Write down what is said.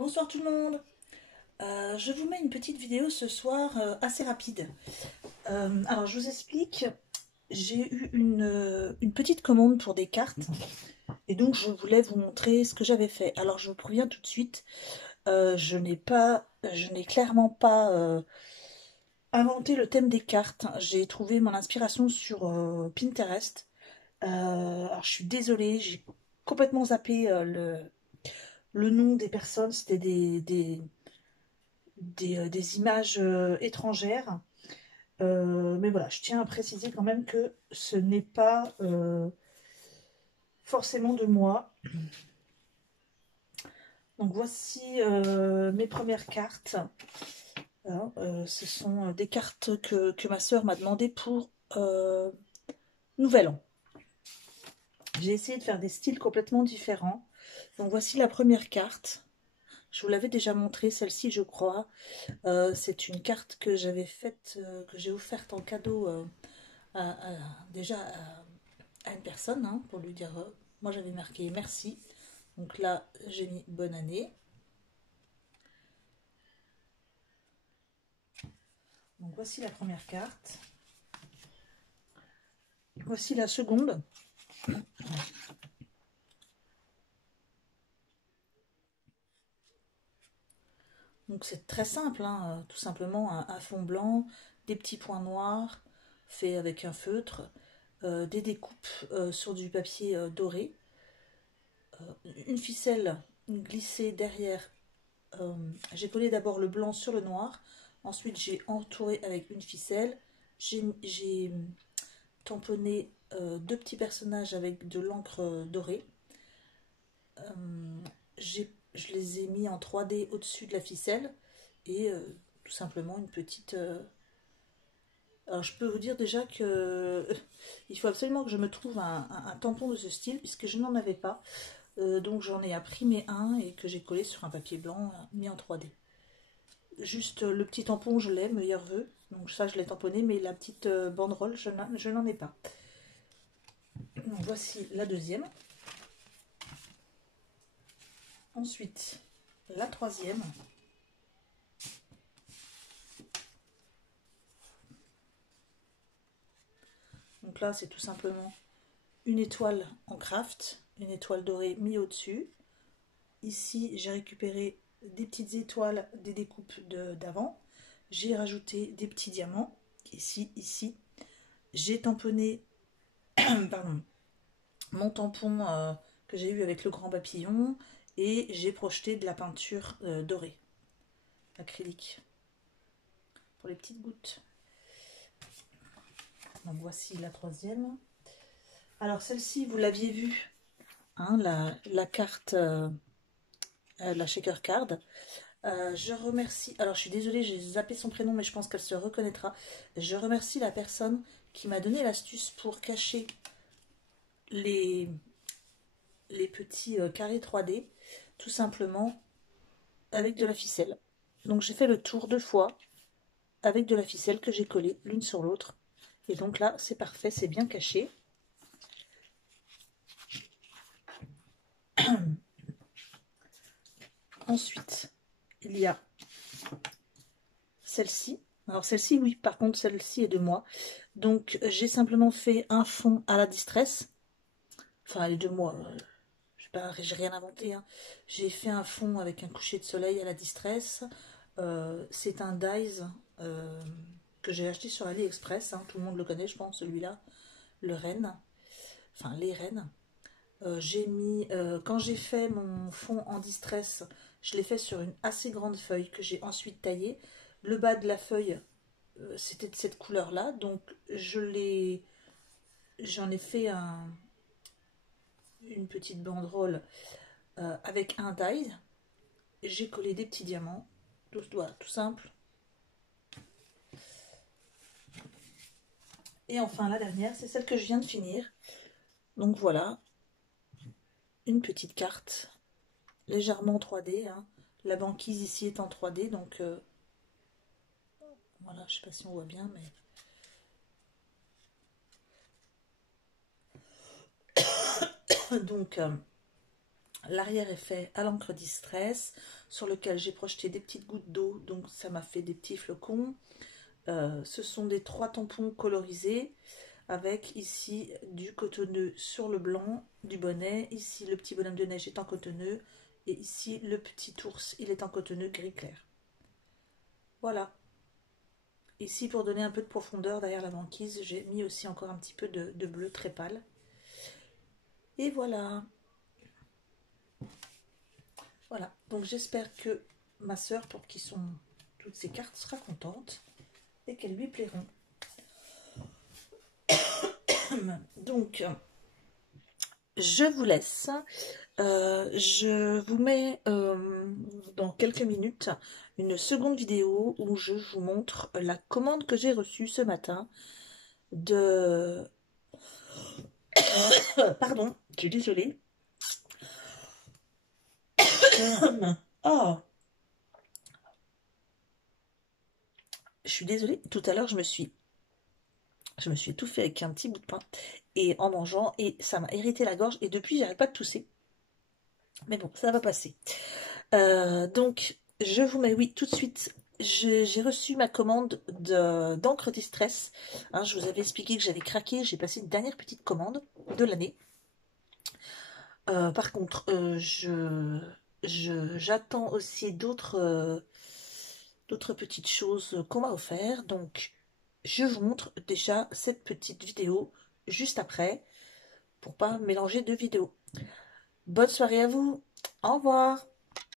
Bonsoir tout le monde. Je vous mets une petite vidéo ce soir assez rapide. Alors je vous explique, j'ai eu une petite commande pour des cartes et donc je voulais vous montrer ce que j'avais fait. Alors je vous préviens tout de suite, je n'ai clairement pas inventé le thème des cartes. J'ai trouvé mon inspiration sur Pinterest. Alors je suis désolée, j'ai complètement zappé le nom des personnes, c'était des images étrangères. Mais voilà, je tiens à préciser quand même que ce n'est pas forcément de moi. Donc voici mes premières cartes. Hein, ce sont des cartes que ma sœur m'a demandé pour Nouvel An. J'ai essayé de faire des styles complètement différents. Donc voici la première carte. Je vous l'avais déjà montré, celle-ci je crois. C'est une carte que j'avais faite, que j'ai offerte en cadeau déjà à une personne, hein, pour lui dire, moi j'avais marqué merci. Donc là, j'ai mis bonne année. Donc voici la première carte. Voici la seconde. Donc c'est très simple, hein, tout simplement un fond blanc, des petits points noirs faits avec un feutre, des découpes sur du papier doré, une ficelle glissée derrière. J'ai collé d'abord le blanc sur le noir, ensuite j'ai entouré avec une ficelle, j'ai tamponné deux petits personnages avec de l'encre dorée. Je les ai mis en 3D au-dessus de la ficelle et tout simplement une petite. Alors je peux vous dire déjà que il faut absolument que je me trouve un tampon de ce style puisque je n'en avais pas. Donc j'en ai imprimé un et que j'ai collé sur un papier blanc mis en 3D. Juste le petit tampon, je l'ai, meilleur vœu. Donc ça, je l'ai tamponné, mais la petite banderole, je n'en ai pas. Donc voici la deuxième. Ensuite, la troisième. Donc là, c'est tout simplement une étoile en craft, une étoile dorée mise au-dessus. Ici, j'ai récupéré des petites étoiles des découpes d'avant. J'ai rajouté des petits diamants, ici. J'ai tamponné pardon, mon tampon que j'ai eu avec le grand papillon et j'ai projeté de la peinture dorée, acrylique, pour les petites gouttes. Donc voici la troisième. Alors celle-ci, vous l'aviez vue, hein, la carte, la shaker card. Je remercie, alors je suis désolée, j'ai zappé son prénom, mais je pense qu'elle se reconnaîtra. Je remercie la personne qui m'a donné l'astuce pour cacher les, les petits carrés 3D, tout simplement avec de la ficelle. Donc j'ai fait le tour 2 fois avec de la ficelle que j'ai collée l'une sur l'autre. Et donc là, c'est parfait, c'est bien caché. Ensuite, il y a celle-ci. Alors celle-ci, oui, par contre, celle-ci est de moi. Donc j'ai simplement fait un fond à la distress. Enfin, elle est de moi. J'ai rien inventé. Hein. J'ai fait un fond avec un coucher de soleil à la distress. C'est un dies que j'ai acheté sur AliExpress. Hein. Tout le monde le connaît, je pense, celui-là. Le renne. Enfin, les rennes. Quand j'ai fait mon fond en distress, je l'ai fait sur une assez grande feuille que j'ai ensuite taillée. Le bas de la feuille, c'était de cette couleur-là. Donc, j'en ai fait une petite banderole avec un die. J'ai collé des petits diamants, voilà, tout simple. Et enfin la dernière, c'est celle que je viens de finir. Donc voilà, une petite carte légèrement 3D. Hein. La banquise ici est en 3D, donc voilà, je sais pas si on voit bien, mais donc L'arrière est fait à l'encre Distress, sur lequel j'ai projeté des petites gouttes d'eau, donc ça m'a fait des petits flocons. Ce sont des 3 tampons colorisés, avec ici du cotonneux sur le blanc du bonnet. Ici, le petit bonhomme de neige est en cotonneux. Et ici, le petit ours, il est en cotonneux gris clair. Voilà. Ici, pour donner un peu de profondeur derrière la banquise, j'ai mis aussi encore un petit peu de bleu très pâle. Et voilà. Voilà. Donc, j'espère que ma soeur, pour qui sont toutes ces cartes, sera contente et qu'elles lui plairont. Donc, je vous laisse. Je vous mets dans quelques minutes une seconde vidéo où je vous montre la commande que j'ai reçue ce matin de... Pardon, je suis désolée. Oh, je suis désolée. Tout à l'heure, je me suis étouffée avec un petit bout de pain et en mangeant et ça m'a irrité la gorge et depuis, j'arrête pas de tousser. Mais bon, ça va passer. Donc, je vous mets, oui, tout de suite, j'ai reçu ma commande d'encre Distress. Hein, je vous avais expliqué que j'avais craqué, j'ai passé une dernière petite commande de l'année. Par contre, j'attends aussi d'autres petites choses qu'on m'a offert. Donc, je vous montre déjà cette petite vidéo juste après, pour pas mélanger deux vidéos. Bonne soirée à vous, au revoir.